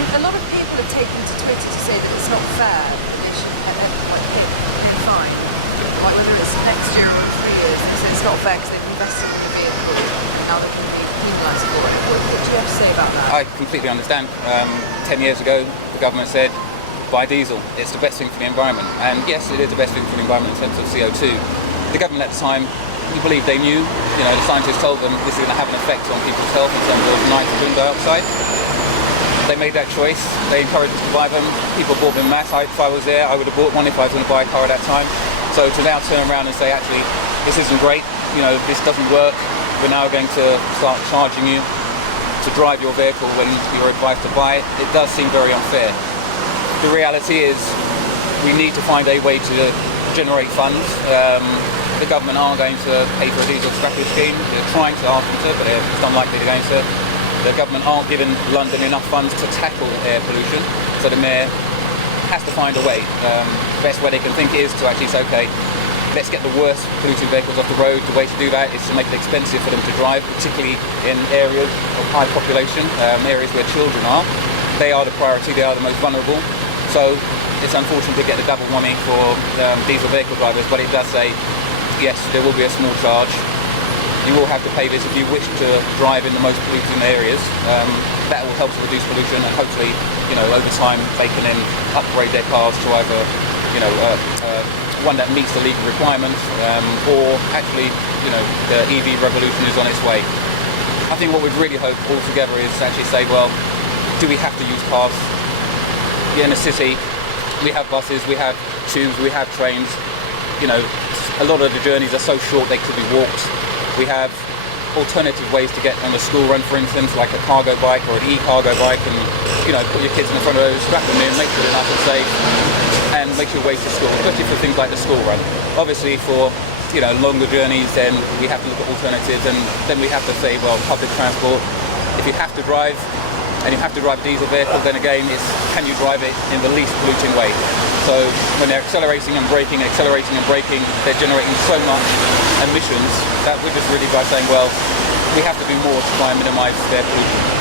And a lot of people have taken to Twitter to say that it's not fair that they should like hit fine. Like whether it's next year or 3 years, they say it's not fair because they've invested in the vehicle and now they can be penalised for it. What do you have to say about that? I completely understand. 10 years ago, the government said, buy diesel, it's the best thing for the environment. And yes, it is the best thing for the environment in terms of CO2. The government at the time, you believe they knew, the scientists told them this is going to have an effect on people's health in terms of nitrogen dioxide. They made that choice, they encouraged us to buy them, people bought them en masse. If I was there, I would have bought one if I was going to buy a car at that time. So to now turn around and say, actually, this isn't great, this doesn't work, we're now going to start charging you to drive your vehicle when you're advised to buy it, it does seem very unfair. The reality is, we need to find a way to generate funds. The government aren't going to pay for a diesel scrappage scheme. They're trying to ask them to, but it's unlikely they're going to. The government aren't giving London enough funds to tackle air pollution, so the mayor has to find a way. The best way they can think is to actually say, okay, let's get the worst polluting vehicles off the road. The way to do that is to make it expensive for them to drive, particularly in areas of high population, areas where children are. They are the priority, they are the most vulnerable. So it's unfortunate to get the double whammy for diesel vehicle drivers, but it does say, yes, there will be a small charge. You will have to pay this if you wish to drive in the most polluting areas. That will help to reduce pollution, and hopefully, over time they can then upgrade their cars to either, one that meets the legal requirements, or actually, the EV revolution is on its way. I think what we'd really hope altogether is to actually say, well, do we have to use cars? In a city, we have buses, we have tubes, we have trains. A lot of the journeys are so short they could be walked. We have alternative ways to get on a school run, for instance, like a cargo bike or an e-cargo bike, and put your kids in the front of those, strap them in, make sure they're nice and safe, and make your way to school, especially for things like the school run. Obviously for longer journeys, then we have to look at alternatives, and then we have to say, well, public transport, if you have to drive, and you have to drive a diesel vehicle, then again, it's can you drive it in the least polluting way? So when they're accelerating and braking, they're generating so much emissions that we're just really by saying, well, we have to do more to try and minimise their pollution.